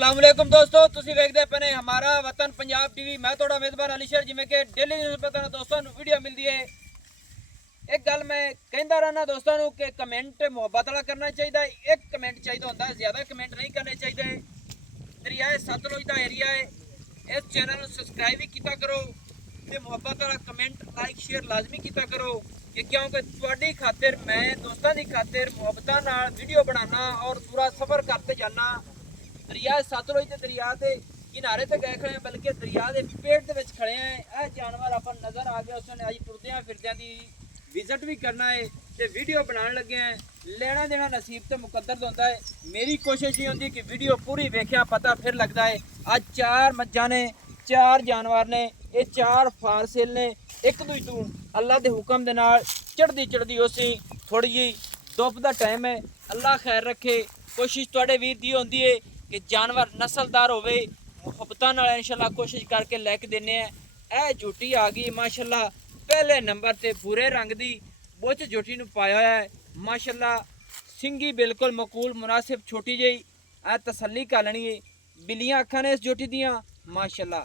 अस्सलामुअलैकुम दोस्तों, ਤੁਸੀਂ ਵੇਖਦੇ ਪਏ ਹਮਾਰਾ ਵਤਨ ਪੰਜਾਬ ਟੀਵੀ। ਮੈਂ ਤੁਹਾਡਾ ਮੇਜ਼ਬਾਨ ਅਲੀਸ਼ਰ। ਜਿਵੇਂ ਕਿ ਡੇਲੀ ਨਿਊਜ਼ ਪਤਾ ਦੋਸਤਾਂ ਨੂੰ ਵੀਡੀਓ ਮਿਲਦੀ ਹੈ। ਇੱਕ ਗੱਲ ਮੈਂ ਕਹਿੰਦਾ ਰਹਿਣਾ ਦੋਸਤਾਂ ਨੂੰ ਕਿ ਕਮੈਂਟ ਮੁਹੱਬਤ ਵਾਲਾ ਕਰਨਾ ਚਾਹੀਦਾ। ਇੱਕ ਕਮੈਂਟ ਚਾਹੀਦਾ ਹੁੰਦਾ, ਜ਼ਿਆਦਾ ਕਮੈਂਟ ਨਹੀਂ ਕਰਨੇ ਚਾਹੀਦੇ। ਦਰਿਆਏ ਸਤਲੁਜ ਦਾ ਏਰੀਆ ਹੈ। ਇਸ ਚੈਨਲ ਨੂੰ ਸਬਸਕ੍ਰਾਈਬ ਵੀ ਕੀਤਾ ਕਰੋ ਤੇ ਮੁਹੱਬਤ ਵਾਲਾ ਕਮੈਂਟ ਲਾਈਕ ਸ਼ੇਅਰ ਲਾਜ਼ਮੀ ਕੀਤਾ ਕਰੋ ਕਿ ਕਿਉਂਕਿ ਤੁਹਾਡੀ ਖਾਤਰ ਮੈਂ ਦੋਸਤਾਂ ਦੀ ਖਾਤਰ ਮੁਹੱਬਤਾਂ ਨਾਲ ਵੀਡੀਓ ਬਣਾਉਣਾ ਔਰ ਪੂਰਾ ਸਫ਼ਰ करते जाना। दरिया सतलुज के दरिया के किनारे तक गए खड़े, बल्कि दरिया के पेट के खड़े हैं। यह जानवर अपन नज़र आ गया, उसने अज टुरद्या फिरद्या की विजिट भी करना है तो वीडियो बनाने लगे हैं। लेना देना नसीब तो मुकद्दर होता है। मेरी कोशिश ये होती कि वीडियो पूरी वेख्या पता फिर लगता है। अज 4 मज्जां ने, 4 जानवर ने, ये 4 फारसिल ने। एक दूजे तू अल्लाह के हुक्म के नाल चढ़ती उसी थोड़ी जी धुप का टाइम है। अल्लाह खैर रखे। कोशिश तुहाडे वीर दी होंदी है कि जानवर नस्लदार होवे, मुहब्बतां नाल इंशाअल्लाह कोशिश करके लैके देने हैं। यह झोटी आ गई माशाअल्लाह पहले नंबर ते भूरे रंग दी बुच झोटी नूं पाया होया है माशाअल्लाह। सिंगी बिल्कुल मकूल मुनासिब छोटी जी आ तसल्ली कर लैनी है। बिलियां अखां ने इस झोटी दियां माशाअल्लाह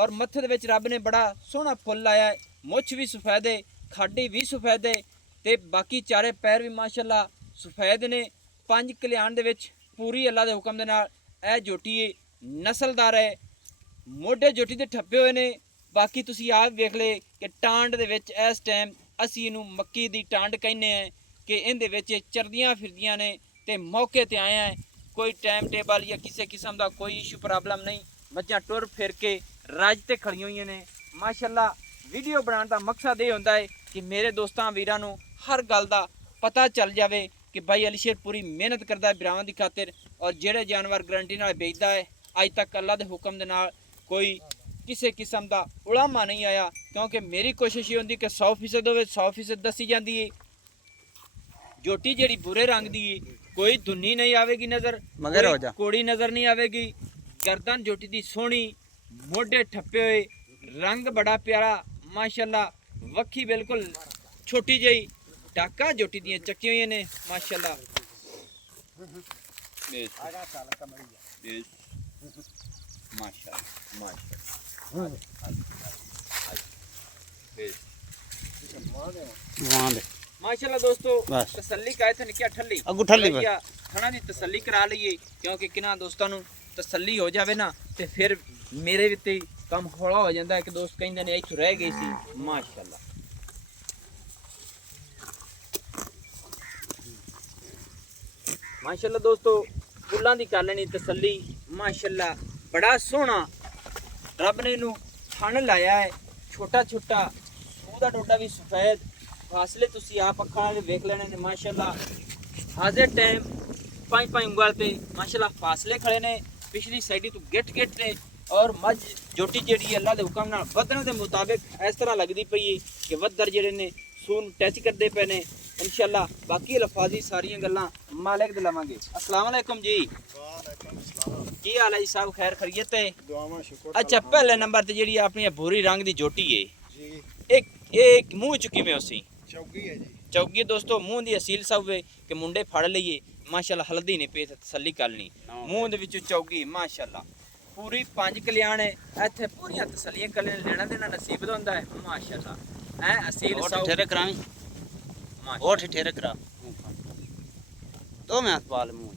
और मत्थे दे विच रब ने बड़ा सोहना फुल लाया है। मुछ भी सफेद है, खाडी भी सफेद है ते बाकी चारे पैर भी माशाअल्लाह सफेद ने। 5 कल्याण दे विच पूरी अल्लाह के हुक्म के नाल यह झोटी नस्लदार है। मोढे झोटी के ठप्पे हुए ने। बाकी तुसी आप वेख ले कि टांड दे विच इस टाइम असी इनू मक्की दी टांड कहने हैं कि इहदे विच चरदियां फिरदियां ने ते मौके ते आए हैं। कोई टाइम टेबल या किसी किस्म का कोई इशू प्रॉब्लम नहीं। मज्जां टुर फिर के राज ते खड़ियां हुई ने माशाअल्लाह। वीडियो बनाने का मकसद ये होंदा है कि मेरे दोस्तां वीरां नू हर गल दा पता चल जाए कि भाई अलीशर पूरी मेहनत करता है बिरावां दी खातिर और जेड़े जानवर गारंटी नाल बेचदा है अज तक अल्लाह दे हुक्म दे नाल कोई किसी किस्म का उलामा नहीं आया। क्योंकि मेरी कोशिश ये होंदी कि 100% होवे, 100% दसी जाती है। झोटी जेड़ी भूरे रंग दी कोई धुन्नी नहीं आवेगी नज़र, मगर हो जा कोड़ी नज़र नहीं आवेगी। गर्दन झोटी दी सोहनी, मोढे ठप्पे हुए, रंग बड़ा प्यारा माशाअल्लाह। वक्खी बिल्कुल छोटी जी टाका झोटी दियां चक्की हुई ने माशाअल्लाह। माशाअल्लाह दोस्तों तसल्ली का थे क्या ठल्ली अगू ठल्ली थना दी तसल्ली करा लीए। क्योंकि किना दोस्तों नू तसल्ली हो जाए ना तो फिर मेरे भी काम हौला हो जाता है कि दोस्त कहते हैं इत्थों रह गई सी माशाअल्लाह। माशाअल्लाह दोस्तों फुल्लां दी कर लैनी तसल्ली माशाअल्लाह। बड़ा सोहना रब ने इनू थन लाया है। छोटा छोटा सूह दा डोडा भी सफेद। फासले तुसी आप अखां नाल वेख लेने ने माशाअल्लाह। हाजिर टाइम 5 उंगल ते माशाअल्लाह फासले खड़े ने। पिछली साइड तो गिट ने और मझ झोटी जेड़ी अल्लाह दे हुक्म नाल वधन दे मुताबिक इस तरह लगदी पई है कि वधर जेड़े ने सून टच करदे पे ने इंशाअल्लाह। बाकी अल्फाजी सारियां गल्लां मालिक दे लवांगे। अस्सलाम वालेकुम जी। वालेकुम अस्सलाम। की हाल है जी साहब? खैर खैरियत है? दुआवां शुक्र। अच्छा पहले नंबर ते जेड़ी अपनी भूरी रंग दी झोटी है जी एक मुंह चुकी में उसी चौकी है जी। चौकी दोस्तों मुंह दी असील सब है कि मुंडे फड़ लईए माशाअल्लाह। हल्दी नहीं पे तसल्ली कर लनी मुंह दे विचों चौकी माशाअल्लाह। पूरी 5 कल्याण है इत्थे पूरियां तसल्लियां कर लेना देना नसीब दा होंदा है माशाअल्लाह। है असील सब ठेरे करावी और ठेरे करा तो मैं बाल मुंह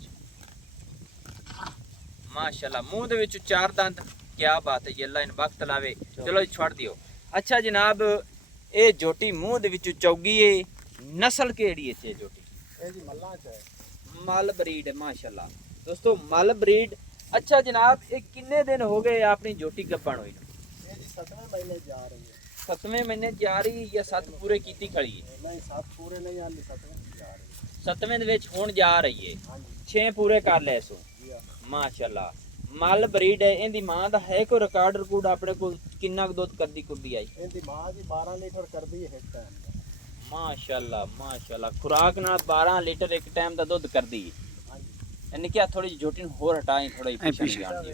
माशाअल्लाह। मुंह दे विच 4 दंद क्या बात है जी। अल्लाह इन वक्त लावे। चलो जी छोड़ दियो। अच्छा जनाब ये झोटी मुंह दे विच चौगी है। नस्ल केड़ी है ये झोटी? ए जी मल्ला च है। मल ब्रीड है माशाअल्लाह दोस्तों मल ब्रीड। अच्छा जनाब ये किन्ने दिन हो गए अपनी झोटी गब्बण हुई? ए जी 7वें महीने जा रही है। 7वें महीने जा रही या 7 पूरे कीती खड़ी है? नहीं 7 पूरे नहीं आली 7वें जा रही है। 7वें दे विच हुण जा रही है। हां जी 6 पूरे कर ले सो जी माशाअल्लाह। मल ब्रीड है। इहदी मां दा है कोई रिकॉर्ड रिकूड अपने को किन्ना दुध करदी कुर्दी आई? इनकी मां जी 12 लीटर कर दी है एक टाइम माशाअल्लाह माशाअल्लाह। खुराक नाल 12 लीटर एक टाइम दा दुध करदी है। हां जी यानी क्या थोड़ी झोटी नूं होर हटाई थोड़ी पीछे आंदी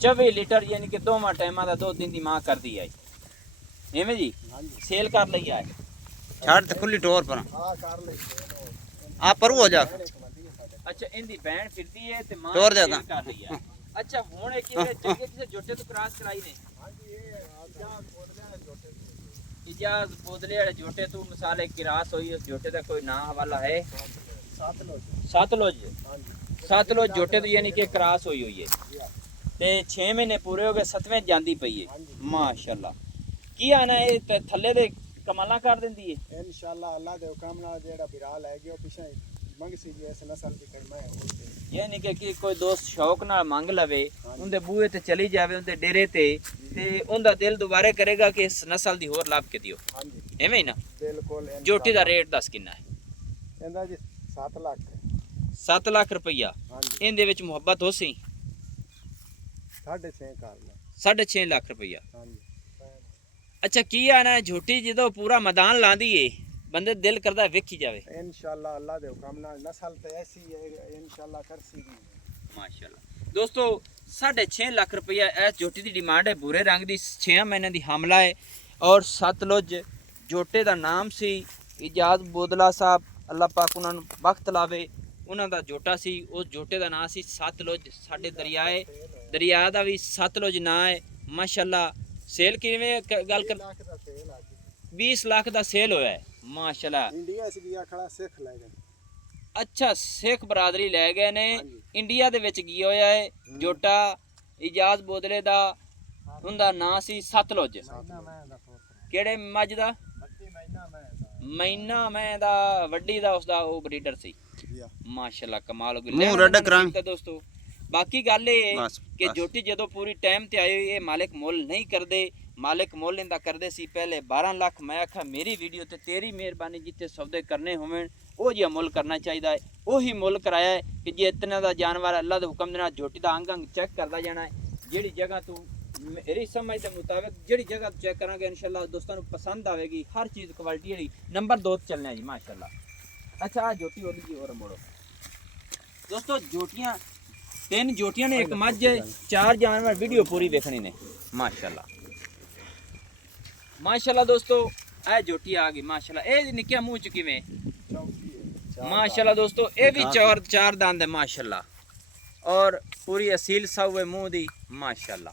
24 लीटर यानी कि 2 टाइमां दा दुध दी मां करदी आई एवें जी। हां जी सेल कर लई आए छाड़ ते खुली टोर पर हां कर ले आप परू हो जा। ਅੱਛਾ ਇਹਦੀ ਭੈਣ ਫਿਰਦੀ ਹੈ ਤੇ ਮਾਂ ਤੋਰ ਸੇਲ ਦਿੰਦਾ। ਕਰ ਰਹੀ ਹੈ। ਅੱਛਾ ਹੁਣ ਇਹ ਕਿਹੜੇ ਚੰਗੇ ਕਿਸੇ ਜੋਟੇ ਤੋਂ ਕ੍ਰਾਸ ਕਰਾਈ ਨੇ? ਹਾਂਜੀ ਇਹ ਆਜ਼ਾਦ ਬੋਲਦੇ ਨੇ ਜੋਟੇ ਤੋਂ। ਇਜਾਜ਼ ਬੋਦਲੇ ਵਾਲੇ ਜੋਟੇ ਤੋਂ ਮਿਸਾਲ ਇੱਕ ਕ੍ਰਾਸ ਹੋਈ, ਉਸ ਜੋਟੇ ਦਾ ਕੋਈ ਨਾਂ ਹਵਾਲਾ ਹੈ? ਸਤਲੁਜ। ਸਤਲੁਜ। ਹਾਂਜੀ ਸਤਲੁਜ ਜੋਟੇ ਤੋਂ ਯਾਨੀ ਕਿ ਕ੍ਰਾਸ ਹੋਈ ਹੋਈ ਹੈ ਜੀ ਹਾਂ। ਤੇ 6 ਮਹੀਨੇ ਪੂਰੇ ਹੋ ਗਏ, 7ਵੇਂ ਜਾਂਦੀ ਪਈ ਹੈ। ਹਾਂਜੀ। ਮਾਸ਼ਾਅੱਲਾ। ਕੀ ਆਣਾ ਇਹ ਤੇ ਥੱਲੇ ਦੇ ਕਮਾਲਾਂ ਕਰ ਦਿੰਦੀ ਹੈ। ਇਨਸ਼ਾਅੱਲਾ ਅੱਲਾ ਦੇ ਹੁਕਮ ਨਾਲ ਜਿਹੜਾ ਬਿਰਾ ਲੈ ਗਿਆ ਉਹ ਪਿਛੇ ਮੰਗ ਸੀ ਜੀ ਇਸ ਨਸਲ ਦੀ ਕਰਮਾ ਹੈ ਉਹ ਤੇ। ਯਾਨੀ ਕਿ ਕੋਈ ਦੋਸਤ ਸ਼ੌਕ ਨਾਲ ਮੰਗ ਲਵੇ, ਹਾਂਜੀ। ਉਹਦੇ ਬੂਹੇ ਤੇ ਚਲੀ ਜਾਵੇ, ਉਹਦੇ ਡੇਰੇ ਤੇ ਉਹਦਾ ਦਿਲ ਦੁਬਾਰੇ ਕਰੇਗਾ ਕਿ ਇਸ ਨਸਲ ਦੀ ਹੋਰ ਲੱਭ ਕੇ ਦਿਓ। ਹਾਂਜੀ ਐਵੇਂ ਹੀ ਨਾ? ਬਿਲਕੁਲ। ਜੋਟੀ ਦਾ ਰੇਟ ਦੱਸ ਕਿੰਨਾ ਹੈ? ਇਹਦਾ ਜੀ 7 ਲੱਖ। 7 ਲੱਖ ਰੁਪਈਆ। ਹਾਂਜੀ ਇਹਦੇ ਵਿੱਚ ਮੁਹੱਬਤ ਹੋ ਸੀ 6.5 ਕਰ ਲਾ। 6.5 ਲੱਖ ਰੁਪਈਆ। ਹਾਂਜੀ ਅੱਛਾ ਕੀ ਆਣਾ ਹੈ ਝੋਟੀ ਜਦੋਂ ਪੂਰਾ ਮੈਦਾਨ ਲਾਂਦੀ ਏ ਬੰਦੇ ਦਿਲ ਕਰਦਾ ਵੇਖੀ ਜਾਵੇ। ਇਨਸ਼ਾਅੱਲਾ ਅੱਲਾ ਦੇ ਹੁਕਮ ਨਾਲ ਨਸਲ ਤੇ ਐਸੀ ਹੈ ਇਨਸ਼ਾਅੱਲਾ ਕਰਸੀ ਦੀ। ਮਾਸ਼ਾਅੱਲਾ ਦੋਸਤੋ 6.5 ਲੱਖ ਰੁਪਈਆ ਇਸ ਜੋਟੀ ਦੀ ਡਿਮਾਂਡ ਹੈ। ਭੂਰੇ ਰੰਗ ਦੀ 6 ਮਹੀਨਿਆਂ ਦੀ ਹਮਲਾ ਹੈ ਔਰ ਸਤਲੁਜ ਜੋਟੇ ਦਾ ਨਾਮ ਸੀ। ਇਜਾਜ਼ ਬੋਦਲਾ ਸਾਹਿਬ ਅੱਲਾ ਪਾਕ ਉਹਨਾਂ ਨੂੰ ਬਖਤ ਲਾਵੇ, ਉਹਨਾਂ ਦਾ ਜੋਟਾ ਸੀ। ਉਸ ਜੋਟੇ ਦਾ ਨਾਂ ਸੀ ਸਤਲੁਜ। ਸਾਡੇ ਦਰਿਆ ਦਾ ਵੀ ਸਤਲੁਜ ਨਾਂ ਹੈ। ਮਾਸ਼ਾਅੱਲਾ ਸੇਲ ਕਿਵੇਂ ਗੱਲ ਕਰ? 20 ਲੱਖ ਦਾ ਸੇਲ ਆ ਜੀ। 20 ਲੱਖ ਦਾ ਸੇਲ ਹੋਇਆ ਹੈ। ਮਾਸ਼ਾਅੱਲਾ। ਇੰਡੀਆ ਚ ਗਿਆ ਖੜਾ ਸਿੱਖ ਲੈ ਗਏ। ਅੱਛਾ ਸਿੱਖ ਬਰਾਦਰੀ ਲੈ ਗਏ ਨੇ। ਹਾਂਜੀ। ਇੰਡੀਆ ਦੇ ਵਿੱਚ ਗਿਆ ਹੋਇਆ ਹੈ ਜੋਟਾ ਇਜਾਜ਼ ਬੋਦਲੇ ਦਾ। ਉਹਦਾ ਨਾਂ ਸੀ ਸਤਲੁਜ। ਮਹੀਨਾ ਮੈਂ ਦਾ ਪੁੱਤ। ਕਿਹੜੇ ਮੱਝ ਦਾ? ਅੱਧੀ ਮਹੀਨਾ ਮੈਂ ਦਾ। ਮਹੀਨਾ ਮੈਂ ਦਾ ਵੱਡੀ ਦਾ ਉਸਦਾ ਉਹ ਬਰੀਡਰ ਸੀ। ਜੀ ਹਾਂ। ਮਾਸ਼ਾਅੱਲਾ ਕਮਾਲ ਹੋ ਗਈ। ਮੂੰਹ ਰੱਡ ਕਰਾਂ। ਦੋਸਤੋ ਬਾਕੀ ਗੱਲ ਇਹ ਹੈ ਬਸ, ਕਿ ਬਸ। ਜੋਟੀ ਜਦੋਂ ਪੂਰੀ ਟਾਈਮ ਤੇ ਆਈ ਹੋਈ ਹੈ ਮਾਲਿਕ ਮੁੱਲ ਨਹੀਂ ਕਰਦੇ। ਮਾਲਿਕ ਮੁੱਲ ਇਹਦਾ ਕਰਦੇ ਸੀ ਪਹਿਲੇ 12 ਲੱਖ। ਮੈਂ ਆਖਿਆ ਮੇਰੀ ਵੀਡੀਓ ਤੇ ਤੇਰੀ ਮਿਹਰਬਾਨੀ ਜਿੱਥੇ ਸੌਦੇ ਕਰਨੇ ਹੋਣ ਉਹ ਜਿਹਾ ਮੁੱਲ ਕਰਨਾ ਚਾਹੀਦਾ ਹੈ। ਉਹੀ ਮੁੱਲ ਕਰਾਇਆ ਹੈ ਕਿ ਜੇ ਇਤਨਾ ਦਾ ਜਾਨਵਰ ਅੱਲਾ ਦੇ ਹੁਕਮ ਦੇ ਨਾਲ ਜੋਟੀ ਦਾ ਅੰਗ ਅੰਗ ਚੈੱਕ ਕਰਦਾ ਜਾਣਾ ਹੈ। ਜਿਹੜੀ ਜਗ੍ਹਾ ਤੂੰ ਮੇਰੀ ਸਮਝ ਦੇ ਮੁਤਾਬਿਕ ਜਿਹੜੀ ਜਗ੍ਹਾ ਤੂੰ ਚੈੱਕ ਕਰਾਂਗੇ ਇਨਸ਼ਾਅੱਲਾ ਦੋਸਤਾਂ ਨੂੰ ਪਸੰਦ ਆਵੇਗੀ। ਹਰ ਚੀਜ਼ ਕੁਆਲਿਟੀ ਵਾਲੀ ਨੰਬਰ 2 ਤੇ ਚੱਲਣਾ ਜੀ ਮਾਸ਼ਾਅੱਲਾ। ਅੱਛਾ ਆ ਜੋਟੀ ਹੋਲੀ ਜੀ ਹੋਰ ਮੋੜੋ ਦੋਸਤੋ। ਜੋਟੀਆਂ 3 ਜੋਟੀਆਂ ਨੇ, ਇੱਕ ਮੱਝ, 4 ਜਾਨਵਰ। ਵੀਡੀਓ ਪੂਰੀ ਵੇਖਣੀ ਨੇ ਮਾਸ਼ਾਅੱਲਾ। ਮਾਸ਼ਾਅੱਲਾ ਦੋਸਤੋ ਇਹ ਜੋਟੀ ਆ ਗਈ ਮਾਸ਼ਾਅੱਲਾ। ਇਹ ਨਿੱਕਿਆ ਮੂੰਹ ਚ ਕਿਵੇਂ? ਚੌਕੀ ਹੈ। ਮਾਸ਼ਾਅੱਲਾ ਦੋਸਤੋ ਇਹ ਵੀ ਚਾਰ ਦੰਦ ਹੈ ਮਾਸ਼ਾਅੱਲਾ ਔਰ ਪੂਰੀ ਅਸੀਲ ਸਾਊ ਹੈ ਮੂੰਹ ਦੀ ਮਾਸ਼ਾਅੱਲਾ।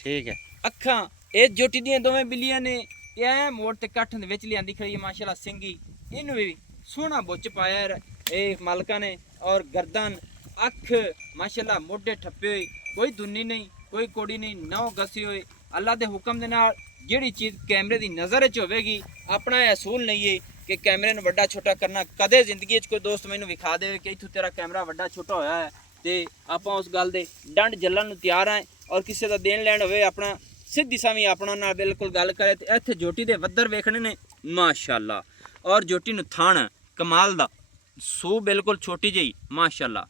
ਠੀਕ ਹੈ। ਅੱਖਾਂ ਇਹ ਜੋਟੀ ਦੀਆਂ ਦੋਵੇਂ ਬਿੱਲੀਆਂ ਨੇ। ਇਹ ਐ ਮੋੜ ਤੇ ਕੱਠ ਦੇ ਵਿੱਚ ਲਿਆਂਦੀ ਖੜੀ ਹੈ ਮਾਸ਼ਾਅੱਲਾ। ਸਿੰਗੀ ਇਹਨੂੰ ਵੀ ਸੋਹਣਾ ਬੁੱਚ ਪਾਇਆ ਹੈ ਇਹ ਮਾਲਕਾਂ ਨੇ। ਔਰ ਗਰਦਨ ਅੱਖ ਮਾਸ਼ਾਅੱਲਾ ਮੋਢੇ ਠੱਪੇ ਹੋਏ, ਕੋਈ ਦੁੰਨੀ ਨਹੀਂ ਕੋਈ ਕੋੜੀ ਨਹੀਂ, ਨੌ ਗਸੀ ਹੋਏ। ਅੱਲਾ ਦੇ ਹੁਕਮ ਦੇ ਨਾਲ ਜਿਹੜੀ ਚੀਜ਼ ਕੈਮਰੇ ਦੀ ਨਜ਼ਰ 'ਚ ਹੋਵੇਗੀ, ਆਪਣਾ ਇਹ ਅਸੂਲ ਨਹੀਂ ਹੈ ਕਿ ਕੈਮਰੇ ਨੂੰ ਵੱਡਾ ਛੋਟਾ ਕਰਨਾ। ਕਦੇ ਜ਼ਿੰਦਗੀ 'ਚ ਕੋਈ ਦੋਸਤ ਮੈਨੂੰ ਵਿਖਾ ਦੇਵੇ ਕਿ ਇੱਥੋਂ ਤੇਰਾ ਕੈਮਰਾ ਵੱਡਾ ਛੋਟਾ ਹੋਇਆ ਹੈ ਤੇ ਆਪਾਂ ਉਸ ਗੱਲ ਦੇ ਡੰਡ ਜੱਲਣ ਨੂੰ ਤਿਆਰ ਹਾਂ। ਔਰ ਕਿਸੇ ਦਾ ਦੇਣ ਲੈਣ ਹੋਵੇ ਆਪਣਾ ਸਿੱਧੀ ਸਾਵੀਂ ਆਪਣਾ ਨਾਲ ਬਿਲਕੁਲ ਗੱਲ ਕਰੇ। ਤੇ ਇੱਥੇ ਜੋਟੀ ਦੇ ਵੱਦਰ ਵੇਖਣੇ ਨੇ ਮਾਸ਼ਾਅੱਲਾ। ਔਰ ਜੋਟੀ ਨੂੰ ਥਾਣ ਕਮਾਲ ਦਾ, ਸੂ ਬਿਲਕੁਲ ਛੋਟੀ ਜਿਹੀ ਮਾਸ਼ਾਅੱਲਾ।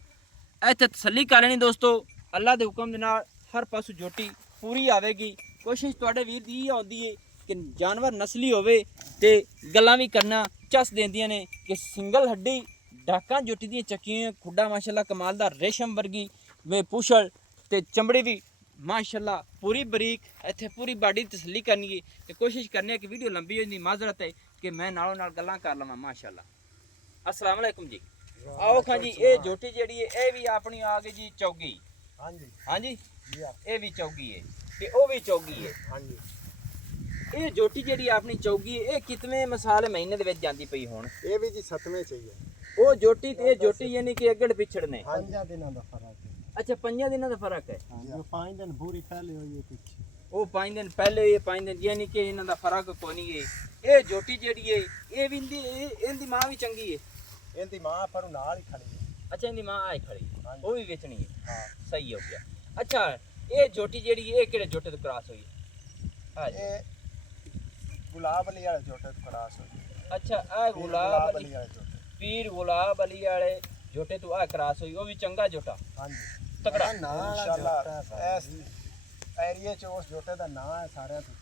ਇੱਥੇ ਤਸੱਲੀ ਕਰ ਲੈਣੀ ਦੋਸਤੋ ਅੱਲਾ ਦੇ ਹੁਕਮ ਦੇ ਨਾਲ ਹਰ ਪਾਸੋਂ ਜੋਟੀ ਪੂਰੀ ਆਵੇਗੀ। ਕੋਸ਼ਿਸ਼ ਤੁਹਾਡੇ ਵੀਰ ਦੀ ਇਹ ਆਉਂਦੀ ਹੈ ਕਿ ਜਾਨਵਰ ਨਸਲੀ ਹੋਵੇ ਤੇ ਗੱਲਾਂ ਵੀ ਕਰਨਾ ਚੱਸ ਦਿੰਦੀਆਂ ਨੇ ਕਿ ਸਿੰਗਲ ਹੱਡੀ ਡਾਕਾਂ ਜੋਟੀ ਦੀਆਂ ਚੱਕੀਆਂ, ਖੁੱਡਾ ਮਾਸ਼ਾਅੱਲਾ ਕਮਾਲ ਦਾ, ਰੇਸ਼ਮ ਵਰਗੀ ਵੇ ਪੁਛਲ ਤੇ ਚਮੜੀ ਵੀ ਮਾਸ਼ਾਅੱਲਾ ਪੂਰੀ ਬਰੀਕ। ਇੱਥੇ ਪੂਰੀ ਬਾਡੀ ਤਸੱਲੀ ਕਰਨੀ ਹੈ ਤੇ ਕੋਸ਼ਿਸ਼ ਕਰਨੀ ਹੈ ਕਿ ਵੀਡੀਓ ਲੰਬੀ ਹੋ ਜਾਂਦੀ, ਮਾਜ਼ਰਤ ਹੈ ਕਿ ਮੈਂ ਨਾਲੋਂ ਨਾਲ ਗੱਲਾਂ ਕਰ ਲਵਾਂ ਮਾਸ਼ਾਅੱਲਾ। अस्सलाम वालेकुम जी। आओ खां जी ये जोटी जेड़ी है ये भी अपनी आ गई जी चौगी। हाँ जी हाँ जी जी हाँ। ये भी चौगी है ते ओ भी चौगी है। हाँ जी ये जोटी जेड़ी अपनी चौगी है ये कितने मसाले महीने दे विच जांदी पई हुण? ये भी जी 7वें चाहिए। ओ जोटी ते जोटी यानी कि अगड़ पिछड़ ने। 5 दिनों का फर्क है। अच्छा 5 दिनों दा फर्क है। हाँ, जो 5 दिन पूरी पहले हुई है पीछे। ओ 5 दिन पहले ये 5 दिन यानी कि इन्हां दा फर्क कोई नहीं है। ये जोटी जेड़ी है ये भी इंदी मां भी चंगी है। इनकी मां पर नाल ही खड़ी है। अच्छा इंदी मां आई खड़ी हाँ जी। वो भी बेचनी है। हाँ सही हो गया। अच्छा ये जोटी जेड़ी ये किहड़े जोटे तो क्रॉस हुई? हाँ जी। ये गुलाब अली वाले जोटे तो क्रॉस हुई। अच्छा आ पीर गुलाब अली अली वाले जोटे। पीर गुलाब अली वाले जोटे तो आ क्रॉस हुई वो भी चंगा जोटा हाँ जी तगड़ा। इंशाल्लाह इस एरिया च उस जोटे दा नाम है सारे तो।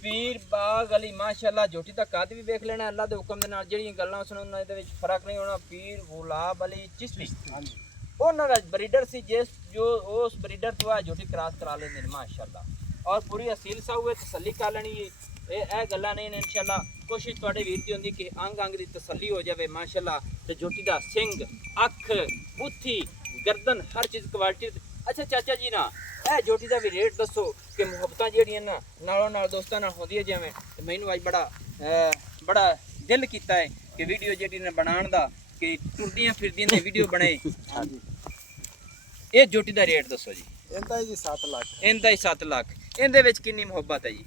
पीर बाग अली माशाअल्लाह जोटी दा कद भी देख लेना अल्लाह दे हुक्म दे नाल जेहड़ियां गल्लां सुनन दे विच फर्क नहीं होना। पीर गुलाब अली चिश्ती हाँ जी ਉਹਨਾਂ ਦਾ ਬਰੀਡਰ ਸੀ ਜਿਸ ਜੋ ਉਸ ਬਰੀਡਰ ਤੋਂ ਆ ਜੋਟੀ ਕ੍ਰਾਸ ਕਰਾ ਲੈਂਦੇ ਨੇ ਮਾਸ਼ਾਅੱਲਾ। ਔਰ ਪੂਰੀ ਅਸੀਲ ਸਾਊ ਹੈ, ਤਸੱਲੀ ਕਰ ਲੈਣੀ ਹੈ ਇਹ ਗੱਲਾਂ ਨੇ ਇਨਸ਼ਾਅੱਲਾ ਕੋਸ਼ਿਸ਼ ਤੁਹਾਡੇ ਵੀਰ ਦੀ ਹੁੰਦੀ ਕਿ ਅੰਗ ਦੀ ਤਸੱਲੀ ਹੋ ਜਾਵੇ ਮਾਸ਼ਾਅੱਲਾ ਤੇ ਝੋਟੀ ਦਾ ਸਿੰਘ ਅੱਖ ਬੁੱਥੀ ਗਰਦਨ ਹਰ ਚੀਜ਼ ਕੁਆਲਿਟੀ। ਅੱਛਾ ਚਾਚਾ ਜੀ ਨਾ ਇਹ ਝੋਟੀ ਦਾ ਵੀ ਰੇਟ ਦੱਸੋ ਕਿ ਮੁਹੱਬਤਾਂ ਜਿਹੜੀਆਂ ਨਾ ਨਾਲੋਂ ਨਾਲ ਦੋਸਤਾਂ ਨਾਲ ਹੁੰਦੀਆਂ ਜਿਵੇਂ ਤੇ ਮੈਨੂੰ ਅੱਜ ਬੜਾ ਦਿਲ ਕੀਤਾ ਹੈ ਕਿ ਵੀਡੀਓ ਜਿਹੜੀ ਨੇ ਬਣਾਉਣ ਦਾ ਕਿ ਟੁਰਦੀਆਂ ਫਿਰਦੀਆਂ ਦੀ ਵੀਡੀਓ ਬਣੇ। ਹਾਂਜੀ ਇਹ ਝੋਟੀ ਦਾ ਰੇਟ ਦੱਸੋ ਜੀ। ਇਹਦਾ ਜੀ 7 ਲੱਖ। ਇਹਦਾ ਹੀ 7 ਲੱਖ। ਇਹਦੇ ਵਿੱਚ ਕਿੰਨੀ ਮੁਹੱਬਤ ਹੈ ਜੀ?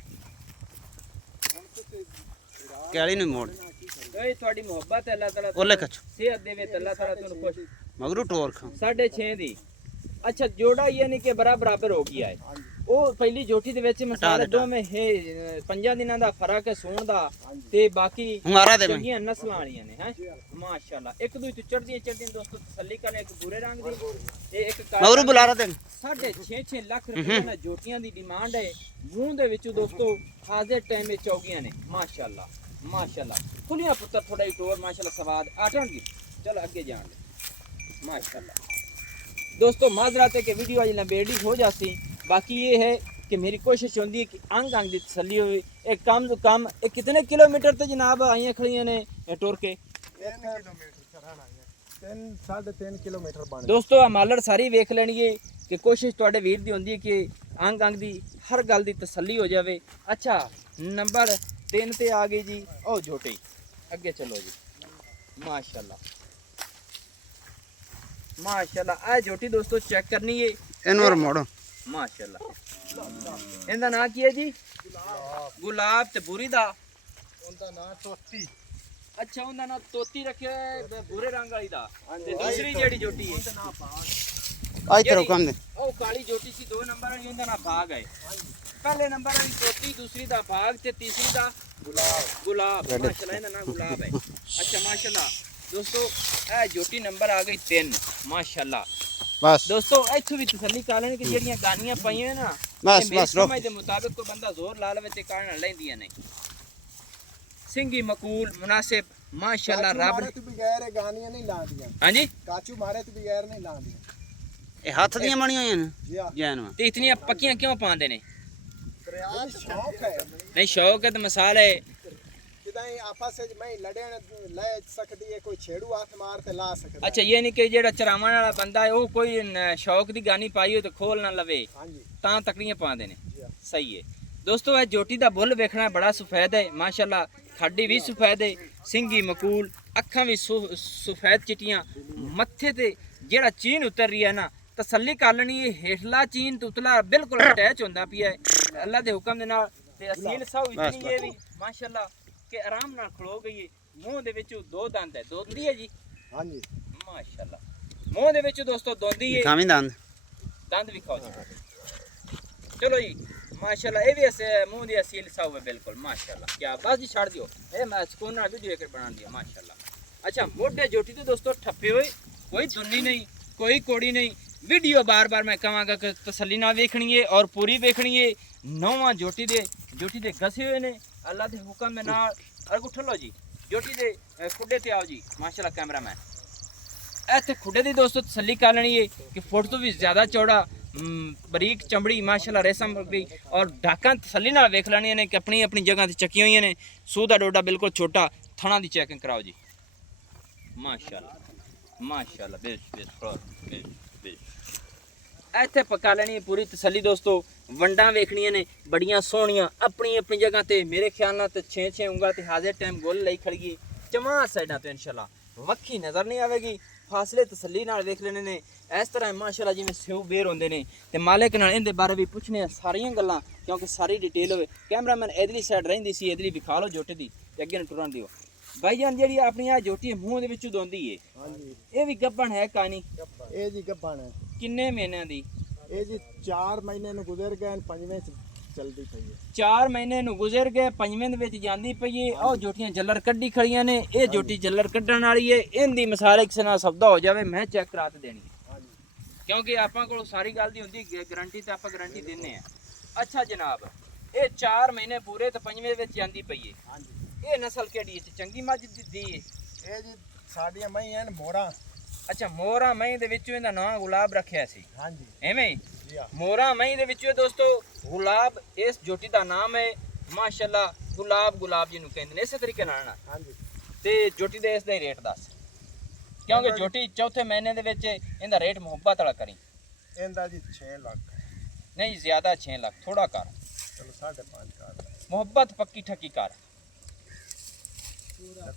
कैली नहीं मोड़ ਇਹ ਤੁਹਾਡੀ ਮੁਹੱਬਤ ਹੈ, ਅੱਲਾਹ ਤਾਲਾ ओले कछु ਸਿਹਤ ਦੇਵੇ ਤੇ ਅੱਲਾਹ ਤਾਲਾ ਤੁਹਾਨੂੰ ਖੁਸ਼। मगरू टोर खा 6.5 ਦੀ। ਅੱਛਾ ਜੋੜਾ ਯਾਨੀ ਕਿ ਬਰਾਬਰ ਹੋ ਗਿਆ ਹੈ। ਹਾਂਜੀ ਉਹ ਪਹਿਲੀ ਜੋਟੀ ਦੇ ਵਿੱਚ ਮਸਾਲੇ ਹਟਾ। ਦੋਵੇਂ ਹੈ 5 ਦਿਨਾਂ ਦਾ ਫਰਕ ਹੈ ਸੂਣ ਦਾ ਤੇ ਬਾਕੀ हमारा दे में ਚੰਗੀਆਂ ਨਸਲਾਂ ਵਾਲੀਆਂ ਨੇ ਹੈ ਮਾਸ਼ਾਅੱਲਾ। ਇੱਕ ਦੂਜੀ ਤੋਂ ਚੜਦੀਆਂ ਦੋਸਤੋ ਤਸੱਲੀ ਕਰਨ, ਇੱਕ ਬੂਰੇ ਰੰਗ ਦੀ ਤੇ ਇੱਕ ਕਾਲੇ मगरू ਰੰਗ बुला रहा थे 6.5 ਲੱਖ ਰੁਪਏ ਨਾਲ ਜੋਟੀਆਂ ਦੀ ਡਿਮਾਂਡ ਹੈ। ਮੂੰਹ ਦੇ ਵਿੱਚ ਦੋਸਤੋ ਹਾਜ਼ਰ ਟਾਈਮ ਵਿੱਚ ਚੌਗੀਆਂ ਨੇ ਮਾਸ਼ਾਅੱਲਾ ਮਾਸ਼ਾਅੱਲਾ। ਖੁੱਲੀਆਂ ਪੁੱਤਰ ਥੋੜਾ ਹੀ ਟੋਰ ਮਾਸ਼ਾਅੱਲਾ ਸਵਾਦ ਆਟਣਗੀ। ਚਲ ਅੱਗੇ ਜਾਣ ਦੇ माशाल्लाह। दोस्तों माजरात है कि वीडियो आज लंबेड़ी हो जाती, बाकी ये है कि मेरी कोशिश होती है कि अंग अंग की तसली हो। एक कम तो कम एक कितने किलोमीटर तो जनाब आइया खड़िया ने टुर के 3.5 किलोमीटर बन। दोस्तों आ मालड़ सारी वेख लेनी है कि कोशिश तुहाडे वीर दी होंदी है कि अंग अंग दी हर गल दी तसली हो जाए। अच्छा नंबर 3 ते आ गई जी ओ झोटी। अगे चलो जी माशाल्लाह माशाल्लाह। आ झोटी दोस्तों चेक करनी है एनवर मोड़ो माशाल्लाह। इनका नाम की है जी? गुलाब ते बुरी दा उनका नाम तोती। अच्छा उनका नाम तोती रखे भूरे रंग वाली दा। ते दूसरी जेड़ी झोटी है आज तरह काम दे ओ काली झोटी सी 2 नंबर वाली उनका नाम भाग है। पहले नंबर वाली तोती, दूसरी दा भाग ते तीसरी दा गुलाब। माशाल्लाह इनका नाम गुलाब है। अच्छा माशाल्लाह दोस्तों ए झोटी नंबर आ गई 3 माशाल्लाह। बस दोस्तों इत्थों भी तसल्ली कर लेने कि जेड़ियां गानियां पाईयां ना बस मेरी बस रोक समझ दे मुताबिक कोई बंदा जोर ला लवे ते कारण लैंदियां नहीं। सिंगी मकूल मुनासिब माशाल्लाह रब मारे तो बगैर गानियां नहीं लांदियां। हां जी काचू मारे तो बगैर नहीं लांदियां। ये हाथ दियां बनी हुई हैं जी हां। जैन में ते इतनी पक्कियां क्यों पांदे ने? दरिया शौक है नहीं शौक है तो मसाल है जिदाई आपस में मैं लड़न ले सकदी है, कोई छेड़ू हाथ मार ते ला सकदा। अच्छा ये नहीं कि जेड़ा चरावण वाला बंदा है वो कोई शौक दी गानी पाई हो तो खोल ना लवे हां जी तां तकड़ियां पांदे ने। जी हां। सही है दोस्तों ये झोटी दा बुल वेखना बड़ा सफेद है माशाल्लाह। खाडी भी सफेद है, सिंगी मकूल, अखां भी सफेद चिटियां, मत्थे ते जेड़ा चीन उतर रही है ना तसल्ली कर लेनी है। हेठला चीन ते उतला बिल्कुल अटैच होंदा पिया है अल्लाह दे हुक्म दे नाल। ते असील साउ इतनी है भी माशाल्लाह कि आराम नाल खलो गई है। मुंह दे विच 2 दंद है, दोंदी है जी हां जी माशाल्लाह। मुंह दे विच दोस्तों दोंदी है, खामी दांद दंद भी खाओ जी। चलो जी माशाल्लाह ये भी ऐसे मुंह दी असील साउ है बिल्कुल माशाल्लाह। क्या बस जी छाड़ दियो ए मैं सुकून नाल वीडियो एक बना दिया माशाल्लाह। अच्छा मोटे जोटी तो दोस्तों ठप्पे हुए, कोई दुन्नी नहीं कोई कोड़ी नहीं। वीडियो बार बार मैं कहांगा कि तसल्ली नाल देखनी है और पूरी देखनी है। नौवां जोटी दे घसे हुए ने अल्लाह दे हुक्म दे नाल। अर उठलो जी जोटी दे खुडे ते आओ जी माशाल्लाह कैमरामैन। ऐथे खुडे दी दोस्तों तसल्ली कर लेनी है कि फुट तो भी ज़्यादा चौड़ा बरीक चमड़ी माशाल्लाह रेशम भी और ढाकां तसल्ली नाल वेख लेनी ने कि अपनी अपनी जगह ते चकी हुई ने। सूह दा डोडा बिल्कुल छोटा, थणा दी चेकिंग कराओ जी माशाल्लाह माशाल्लाह। बेश ऐथे पका लेनी है पूरी तसल्ली दोस्तों। वंडा वेखनियां ने बड़ियां सोहणियां अपनी अपनी जगह ते मेरे ख्याल नाल ते 6 उंगल ते हाजिर टाइम गोल लई खड़ी है चमा साइडां ते इंशाल्लाह वक्खी नज़र नहीं आवेगी। फासले तसल्ली नाल वेख लेने ने इस तरह माशाल्लाह जिवें सेव बेर होंदे ने। ते मालिक नाल इहदे बारे भी पुछने सारियां गल्लां क्योंकि सारी डिटेल होवे। कैमरामैन इधरली साइड रहिंदी सी इधरली विखा लो जोटे दी ते अगे न टुरन दियो। भाईजान जेहड़ी अपनी आ जोटी मुंह दे विचों दोंदी है हां जी ये भी गब्बन है कहानी ए जी गब्बन है। किन्ने महीनों दी? ए जी 4 महीने नु गुजर गए, 5वें चलदी पई है। 4 महीने नु गुजर गए, 5वें दे विच जांदी पई है। ओ जोटियां जल्लर कड्डी खड़ियां ने। ये जोटी जल्लर कड्डण वाली है। इनदी मिसाल किसे नाल सौदा हो जावे मैं चेक करा ते देनी है हां जी क्योंकि आपां कोल सारी गल दी हुंदी गारंटी ते आपां गारंटी दिंने आ। अच्छा जनाब ये 4 महीने पूरे ते 5वें विच जांदी पई है। हां जी ये नस्ल केड़ी है? चंगी मੱਝ दी है ए जी साडियां मई हैं मोरा। अच्छा मोरा मई दे विचों इहदा नाम गुलाब रखिया सी हां जी एवें जी हां। मोरा मई दे विचों दोस्तों गुलाब इस जोटी दा नाम है माशाल्लाह। ਗੁਲਾਬ ਜਿਹਨੂੰ ਕਹਿੰਦੇ ਨੇ ਇਸੇ ਤਰੀਕੇ ਨਾਲ ਨਾ ਹਾਂਜੀ ਤੇ ਜੋਟੀ ਦੇ ਇਸ ਦਾ ਹੀ ਰੇਟ ਦੱਸ ਕਿਉਂਕਿ ਜੋਟੀ ਚੌਥੇ ਮਹੀਨੇ ਦੇ ਵਿੱਚ ਇਹਦਾ ਰੇਟ ਮੁਹੱਬਤ ਵਾਲਾ ਕਰੀ ਇਹਦਾ ਜੀ 6 ਲੱਖ ਨਹੀਂ ਜ਼ਿਆਦਾ 6 ਲੱਖ ਥੋੜਾ ਕਰ ਚਲੋ 5.5 ਕਰ ਮੁਹੱਬਤ ਪੱਕੀ ਠੱਕੀ ਕਰ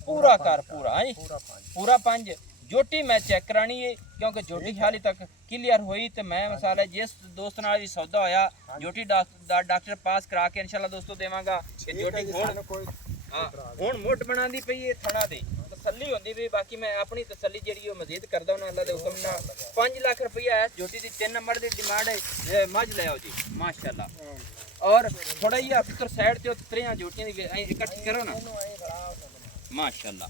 ਪੂਰਾ ਕਰ ਪੂਰਾ ਹਾਂਜੀ ਪੂਰਾ 5 ਪੂਰਾ 5 ਜੋਟੀ ਮੈਂ ਚੈੱਕ ਕਰਾਣੀ ਹੈ ਕਿਉਂਕਿ ਜੋਟੀ ਹਾਲੇ ਤੱਕ ਕਲੀਅਰ ਹੋਈ ਤੇ ਮੈਂ ਮਸਾਲਾ ਜਿਸ ਦੋਸਤ ਨਾਲ ਵੀ ਸੌਦਾ ਹੋਇਆ ਜੋਟੀ ਦਾ ਡਾਕਟਰ ਪਾਸ ਕਰਾ ਕੇ ਇਨਸ਼ਾਅੱਲਾ ਦੋਸਤੋ ਦੇਵਾਂਗਾ ਕਿ ਜੋਟੀ ਕੋਈ ਹੁਣ ਮੁੱਢ ਬਣਾਉਂਦੀ ਪਈ ਹੈ ਥਣਾ ਦੀ ਤਸੱਲੀ ਹੁੰਦੀ ਵੀ ਬਾਕੀ ਮੈਂ ਆਪਣੀ ਤਸੱਲੀ ਜਿਹੜੀ ਉਹ ਮਜ਼ੀਦ ਕਰਦਾ ਉਹਨਾਂ ਅੱਲਾ ਦੇ ਹੁਕਮ ਨਾਲ 5 ਲੱਖ ਰੁਪਇਆ ਹੈ ਜੋਟੀ ਦੀ 3 ਨੰਬਰ ਦੀ ਡਿਮਾਂਡ ਹੈ ਮੱਝ ਲੈ ਆਓ ਜੀ ਮਾਸ਼ਾਅੱਲਾ और थोड़ा ये अफसर साइड ते त्रियां जोटियां दी इकट्ठी करो ना माशाल्लाह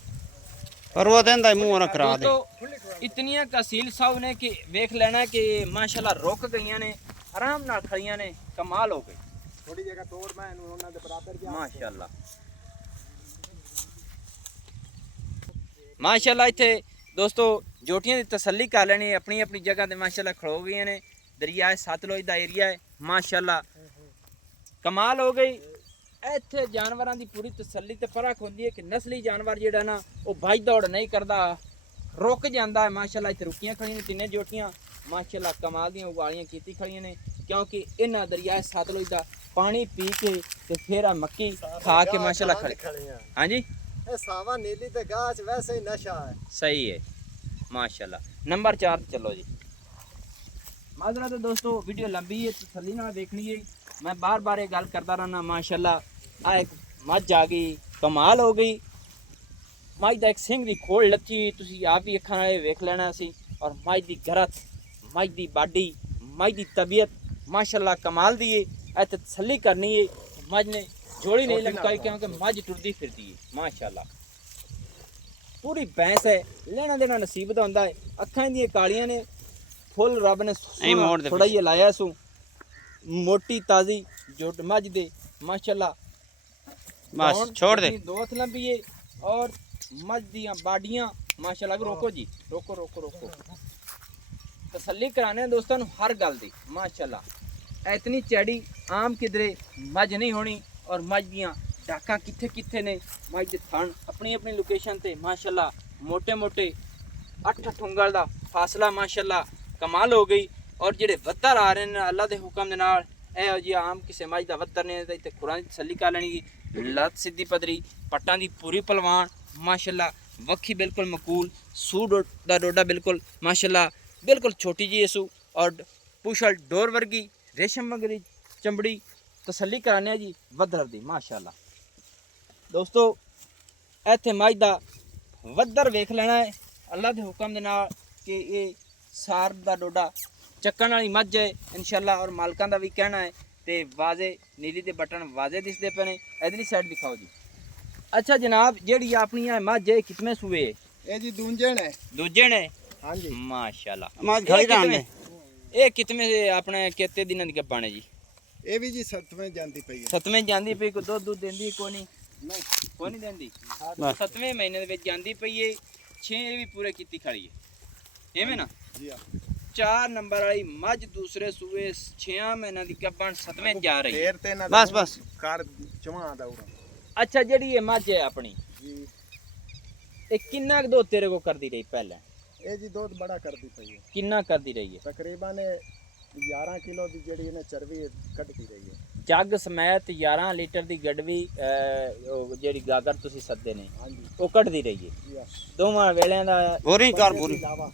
पर वो देंदा मुंह ना करा दे दोस्तों इतनियां कसील साहब ने कि देख लेना कि माशाल्लाह रुक गईयां ने आराम नाल खड़ियां ने कमाल हो गई थोड़ी जगह तोड़ मैं उन्हां दे बराबर जा माशाल्लाह माशाल्लाह इत्थे दोस्तों जोटियां दी तसल्ली कर लेनी अपनी अपनी जगह ते माशाल्लाह खड़ो गईयां ने दरिया सतलुज दा एरिया है माशाल्लाह कमाल हो गई ਇੱਥੇ ਜਾਨਵਰਾਂ ਦੀ ਪੂਰੀ ਤਸੱਲੀ ਤੇ ਪਰਖ ਹੁੰਦੀ ਹੈ ਕਿ ਨਸਲੀ ਜਾਨਵਰ ਜਿਹੜਾ ਨਾ ਉਹ ਭੱਜ ਦੌੜ ਨਹੀਂ ਕਰਦਾ ਰੁਕ ਜਾਂਦਾ ਹੈ ਮਾਸ਼ਾਅੱਲਾ ਇੱਥੇ ਰੁਕੀਆਂ ਖੜੀਆਂ ਨੇ ਤਿੰਨੇ ਜੋਟੀਆਂ ਮਾਸ਼ਾਅੱਲਾ ਕਮਾਲ ਦੀਆਂ ਉਗਾਲੀਆਂ ਕੀਤੀ ਖੜੀਆਂ ਨੇ ਕਿਉਂਕਿ ਇਹਨਾਂ ਦਰਿਆ ਸਤਲੁਜ ਦਾ ਪਾਣੀ ਪੀ ਕੇ ਤੇ ਫਿਰ ਆ ਮੱਕੀ ਖਾ ਕੇ ਮਾਸ਼ਾਅੱਲਾ ਖੜੇ ਹਾਂਜੀ ਇਹ ਸਾਵਾ ਨੀਲੀ ਤੇ ਗਾছ ਵੈਸੇ ਹੀ ਨਸ਼ਾ ਹੈ ਸਹੀ ਹੈ ਮਾਸ਼ਾਅੱਲਾ ਨੰਬਰ 4 ਤੇ ਚਲੋ ਜੀ ਮਾਜ਼ਰਾ ਤੇ ਦੋਸਤੋ ਵੀਡੀਓ ਲੰਬੀ ਹੈ ਤਸੱਲੀ ਨਾਲ ਦੇਖਣੀ ਹੈ मैं बार बार ये गल करता रहना माशाल्लाह आ एक मझ आ गई कमाल हो गई मझ का एक सिंह की खोल लथी तुसी आप भी अखां नाल वेख लेना सी और मझ की गरत मझ की बाडी मझ की तबीयत माशाल्लाह कमाल दी है ऐ तसल्ली करनी है मझ ने जोड़ी नहीं लटकाई क्योंकि मझ टुरदी फिरदी है माशाल्लाह पूरी भैंस है लेना देना नसीब दा हुंदा है अखां दी कालियां ने फुल रब ने थोड़ा ही लाया सू मोटी ताजी जो मझ दे माशाल्लाह बस छोड़ दे दो हथ लंबी है और मझ दियां बाडियां माशाल्लाह रोको जी रोको रोको रोको तसल्ली कराने दोस्तों हर गल दी माशाल्लाह इतनी चैड़ी आम किधरे मझ नहीं होनी और मझ दियां डाका किथे किथे ने मझ दे थण अपनी अपनी लोकेशन ते माशाल्लाह मोटे मोटे 8 ਉਂਗਲ ਦਾ फासला माशाल्लाह कमाल हो गई और ਜਿਹੜੇ ਵੱਧਰ ਆ ਰਹੇ ਨੇ ਅੱਲਾ ਦੇ ਹੁਕਮ ਦੇ ਨਾਲ ਇਹੋ ਜਿਹੀ ਆਮ ਕਿਸੇ ਮੱਝ ਦਾ ਵੱਧਰ ਨੇ ਤੇ ਕੁਰਾਨ ਦੀ ਤਸੱਲੀ ਕਰ ਲੈਣੀ ਲੱਤ ਸਿੱਧੀ ਪਦਰੀ ਪੱਟਾਂ ਦੀ ਪੂਰੀ ਪਹਿਲਵਾਨ ਮਾਸ਼ਾਅੱਲਾ ਵੱਖੀ ਬਿਲਕੁਲ ਮਕੂਲ ਸੂ ਦਾ ਡੋਡਾ ਬਿਲਕੁਲ ਮਾਸ਼ਾਅੱਲਾ ਬਿਲਕੁਲ ਛੋਟੀ ਜੀ ਸੂ ਔਰ ਪੁਸ਼ਲ ਡੋਰ ਵਰਗੀ ਰੇਸ਼ਮ ਵਰਗੀ ਚਮੜੀ ਤਸੱਲੀ ਕਰਾਨੇ ਜੀ ਵੱਧਰ ਦੀ ਮਾਸ਼ਾਅੱਲਾ ਦੋਸਤੋ ਇੱਥੇ ਮੱਝ ਦਾ ਵੱਧਰ ਵੇਖ ਲੈਣਾ ਹੈ ਅੱਲਾ ਦੇ ਹੁਕਮ ਦੇ ਨਾਲ ਕਿ ਇਹ ਸਾਰ ਦਾ ਡੋਡਾ ਚੱਕਣ ਵਾਲੀ ਮੱਝ ਹੈ ਇਨਸ਼ਾਅੱਲਾ ਔਰ ਮਾਲਕਾਂ ਦਾ ਵੀ ਕਹਿਣਾ ਹੈ ਤੇ ਵਾਜ਼ੇ ਨੀਲੀ ਦੇ ਬਟਨ ਵਾਜ਼ੇ ਦਿਸਦੇ ਪਏ ਨੇ ਇਧਰਲੀ ਸਾਈਡ ਦਿਖਾਓ ਜੀ ਅੱਛਾ ਜਨਾਬ ਜਿਹੜੀ ਆਪਣੀ ਇਹ ਮੱਝ ਹੈ ਕਿਤਨੇ ਸੂਏ ਇਹ ਜੀ ਦੂਜੇ ਨੇ ਹਾਂਜੀ ਮਾਸ਼ਾਅੱਲਾ मां घड़ी डाल दे ਇਹ ਕਿਤਨੇ ਆਪਣੇ ਕਿਤੇ ਦਿਨਾਂ ਦੀ ਗੱਪਾਂ ਨੇ ਜੀ ਇਹ ਵੀ ਜੀ 7ਵੇਂ ਜਾਂਦੀ ਪਈ ਹੈ 7ਵੇਂ ਜਾਂਦੀ ਪਈ ਕੋਈ ਦੁੱਧ ਦਿੰਦੀ ਕੋਈ ਨਹੀਂ ਦਿੰਦੀ 7ਵੇਂ ਮਹੀਨੇ ਦੇ ਵਿੱਚ ਜਾਂਦੀ ਪਈ ਹੈ 6 ਵੀ ਪੂਰੇ ਕੀਤੀ ਖੜੀ ਹੈ ਐਵੇਂ ਨਾ ਜੀ ਆ 4 ਨੰਬਰ ਵਾਲੀ ਮੱਝ ਦੂਸਰੇ ਸੂਏ 6 ਮਹੀਨਿਆਂ ਦੀ ਗੱਭਣ 7ਵੇਂ ਜਾ ਰਹੀ ਹੈ ਫੇਰ ਤੇ ਨਾ बस ਕਰ ਚਵਾਂ ਦਾ ਉਰਾ ਅੱਛਾ ਜਿਹੜੀ ਇਹ ਮੱਝ ਹੈ ਆਪਣੀ ਜੀ ਇਹ ਕਿੰਨਾ ਕੁ ਦੁੱਧ ਤੇਰੇ ਕੋ ਕਰਦੀ ਰਹੀ ਪਹਿਲਾਂ ਇਹ ਜੀ ਦੁੱਧ ਬੜਾ ਕਰਦੀ ਪਈ ਹੈ ਕਿੰਨਾ ਕਰਦੀ ਰਹੀ ਹੈ ਤਕਰੀਬਨ 11 ਕਿਲੋ ਦੀ ਜਿਹੜੀ ਇਹਨੇ ਚਰਬੀ ਕੱਢਦੀ ਰਹੀ ਹੈ ਜੱਗ ਸਮੇਤ 11 ਲੀਟਰ ਦੀ ਗੜਵੀ ਉਹ ਜਿਹੜੀ ਗਾਗਰ ਤੁਸੀਂ ਸੱਦੇ ਨੇ ਹਾਂਜੀ ਉਹ ਕੱਢਦੀ ਰਹੀ ਹੈ ਜੀ ਆ ਦੋਵਾਂ ਵੇਲਿਆਂ ਦਾ पूरी कर पूरी ਇਲਾਵਾ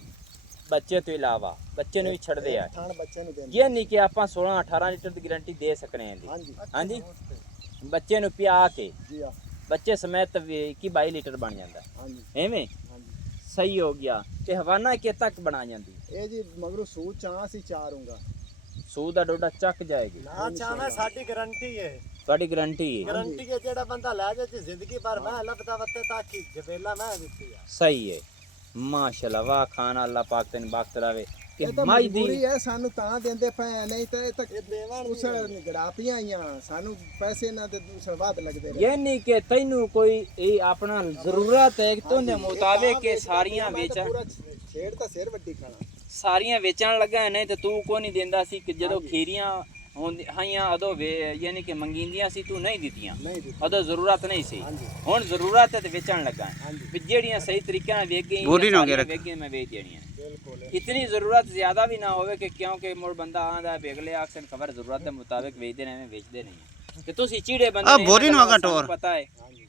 ਬੱਚੇ ਤੋਂ ਇਲਾਵਾ ਬੱਚੇ ਨੂੰ ਵੀ ਛੱਡਦੇ ਆ ਥਾਣ ਬੱਚੇ ਨੂੰ ਦਿੰਦੇ ਇਹ ਨਹੀਂ ਕਿ ਆਪਾਂ 16 18 ਲੀਟਰ ਦੀ ਗਾਰੰਟੀ ਦੇ ਸਕਨੇ ਹਾਂ ਦੀ ਹਾਂਜੀ ਹਾਂਜੀ ਬੱਚੇ ਨੂੰ ਪਿਆ ਕੇ ਜੀ ਆ ਬੱਚੇ ਸਮੇਤ 21 22 ਲੀਟਰ ਬਣ ਜਾਂਦਾ ਹਾਂਜੀ ਐਵੇਂ ਹਾਂਜੀ ਸਹੀ ਹੋ ਗਿਆ ਤੇ ਹਵਾਨਾ ਕਿ ਤੱਕ ਬਣਾ ਜਾਂਦੀ ਇਹ ਜੀ ਮਗਰੋਂ ਸੂਤ ਚਾਹ ਸੀ ਚਾਰੂੰਗਾ ਸੂ ਦਾ ਡੋਡਾ ਚੱਕ ਜਾਏਗੀ ਨਾ ਚਾਹਨਾ ਸਾਡੀ ਗਾਰੰਟੀ ਹੈ ਤੁਹਾਡੀ ਗਾਰੰਟੀ ਹੈ ਗਾਰੰਟੀ ਹੈ ਜਿਹੜਾ ਬੰਦਾ ਲੈ ਜਾਏ ਜ਼ਿੰਦਗੀ ਭਰ ਮੈਂ ਲੱਭਦਾ ਵੱਤੇ ਤੱਕ ਜਵੇਲਾ ਮੈਂ ਦਿੱਤੀ ਆ ਸਹੀ ਹੈ ਮਾਸ਼ਾਅੱਲਾ ਵਾਹ ਖਾਨਾ ਅੱਲਾਹ ਪਾਕ ਤੈਨੂੰ ਬਖਤ ਰਾਵੇ ਕਿ ਇਹ ਤਾਂ ਮਾਈ ਦੀ ਮਜਬੂਰੀ ਹੈ ਸਾਨੂੰ ਤਾਂ ਦਿੰਦੇ ਪਏ ਨਹੀਂ ਤਾਂ ਇਹ ਤਾਂ ਉਸਲ ਨਿਗੜਾਤੀਆਂ ਆਈਆਂ ਸਾਨੂੰ ਪੈਸੇ ਇਹਨਾਂ ਦੇ ਦੂਸਰ ਬਾਅਦ ਲੱਗਦੇ ਰਹੇ ਇਹ ਨਹੀਂ ਕਿ ਤੈਨੂੰ ਕੋਈ ਇਹ ਆਪਣਾ ਜ਼ਰੂਰਤ ਹੈ ਕਿ ਤੁਹਾਡੇ ਮੁਤਾਬਿਕ ਇਹ ਸਾਰੀਆਂ ਵੇਚਣ ਪੂਰਾ ਛੇੜ ਤਾਂ ਸਿਰ ਵੱਡੀ ਖਾਣਾ ਸਾਰੀਆਂ ਵੇਚਣ ਲੱਗਾ ਨਹੀਂ ਤੇ ਤੂੰ ਕੋਈ ਨਹੀਂ ਦਿੰਦਾ ਸੀ ਕਿ ਜਦੋਂ ਖੀਰੀਆਂ हाइयां अदो वे यानी कि मंगींदियां सी तू नहीं दित्तियां नहीं दी अदो जरूरत नहीं सी हाँ जी हुन जरूरत है ते बेचण लगा हाँ जी भी जेड़ियां सही तरीके नाल वेच गई बोरी ना गिरक। वेच गई मैं बेच देणियां बिल्कुल इतनी जरूरत ज्यादा भी ना होवे कि क्योंकि मोड़ बंदा आंदा है अगले आक्सन खबर जरूरत के मुताबिक बेचदे ने बेचदे नहीं ते तुसी चीड़े बंदे आ ने, बोरी इन्हां नु अगा गल्लां टोर। सानू पता है हाँ जी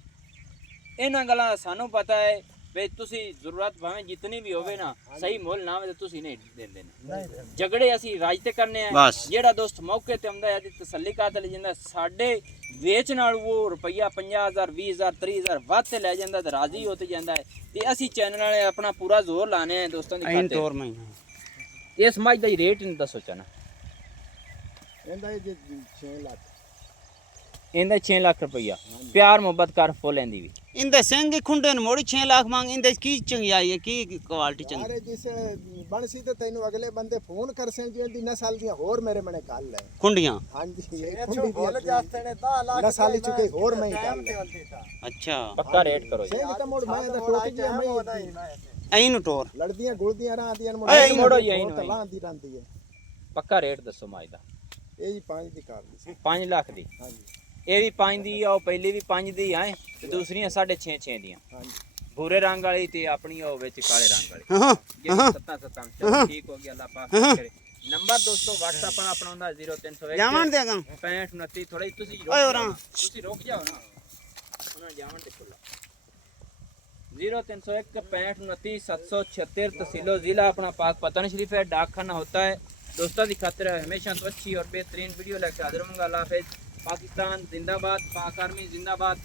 इन्हां गल्लां दा सानू पता है वे तुसी जरूरत भावें जितनी भी होवे ना सही मुल ना होवे ते तुसी नहीं देंदे ने नहीं झगड़े असी राजते करने हैं बस। जेड़ा दोस्त मौके ते आंदा है तसल्ली कात ले जांदा साडे वेच नाल वो रुपया 50,000 20,000 30,000 वाते ले जांदा ते राजी होते जांदा है ते असी चैनल वाले अपना पूरा जोर लाने हैं दोस्तों दी ਐਂ खातिर ਟੋਰ ਮੈਂ इस मज दा रेट नहीं दसो चना ਇਹਦਾ ਜੀ 6 ਲੱਖ इंदा 6 लाख रुपया प्यार मोहब्बत कर फुल एंदी भी ਇੰਦੇ ਸਿੰਘ ਖੁੰਡੇ ਨੂੰ ਮੋੜੀ 6 ਲੱਖ ਮੰਗ ਇੰਦੇ ਕੀ ਚੰਗਿਆਈ ਹੈ ਕੀ ਕੁਆਲਿਟੀ ਚੰਗੀ ਅਰੇ ਜਿਸ ਬਣਸੀ ਤੇ ਤੈਨੂੰ ਅਗਲੇ ਬੰਦੇ ਫੋਨ ਕਰ ਸਨ ਜੀ ਦੀ ਨਸਲ ਦੀਆਂ ਹੋਰ ਮੇਰੇ ਮਨੇ ਗੱਲ ਹੈ ਖੁੰਡੀਆਂ ਹਾਂਜੀ ਇਹ ਖੁੰਡੀ ਦੀ ਨਸਲ ਚ ਕੋਈ ਹੋਰ ਮੈਂ ਗੱਲ ਹੈ ਅੱਛਾ पक्का रेट करो जी ਸਿੰਘ ਤਾਂ ਮੋੜ ਮੈਂ ਦਾ ਟੋਟ ਗਿਆ ਮੈਂ ਐਂ ਨੂੰ ਟੋਰ ਲੜਦੀਆਂ ਗੁਲਦੀਆਂ ਰਾਂਦੀਆਂ ਮੋੜ ਐਂ ਮੋੜੋ ਜੀ, ਐਂ ਨੂੰ, ਐਂ। ਲਾਂਦੀ ਰਹਿੰਦੀ ਹੈ पक्का रेट दसो माज दा ਇਹ ਜੀ 5 ਦੀ ਕਰ ਲਈ 5 लाख दी ਹਾਂਜੀ ये भी 5 दी आ पहली भी 5 दी है ते दूसरियां 6.5 ਦੀਆਂ ਹਾਂਜੀ भूरे रंग वाली ते अपनी ओ विच काले रंग वाली ਹਾਂ ये 7 चलो ठीक हो गया अल्लाह पाक करे नंबर दोस्तों WhatsApp पर अपना ਹੁੰਦਾ 0301 ਜਾਵਣ ਦੇਗਾ 65 29 ਥੋੜਾ ਤੁਸੀਂ ਓਏ ਹੋਰਾਂ। ਤੁਸੀਂ ਰੁਕ ਜਾਓ ਨਾ ਉਹਨਾਂ ਜਾਵਣ ਤੇ ਖੁੱਲਾ 0301 65 29 776 तहसीलो जिला अपना पाक पतन शरीफ है डाकखाना होता है दोस्तों की खातिर हमेशा तो अच्छी और बेहतरीन वीडियो लेकर हाजिर होऊंगा। अल्लाह हाफिज। पाकिस्तान जिंदाबाद, पाक आर्मी जिंदाबाद।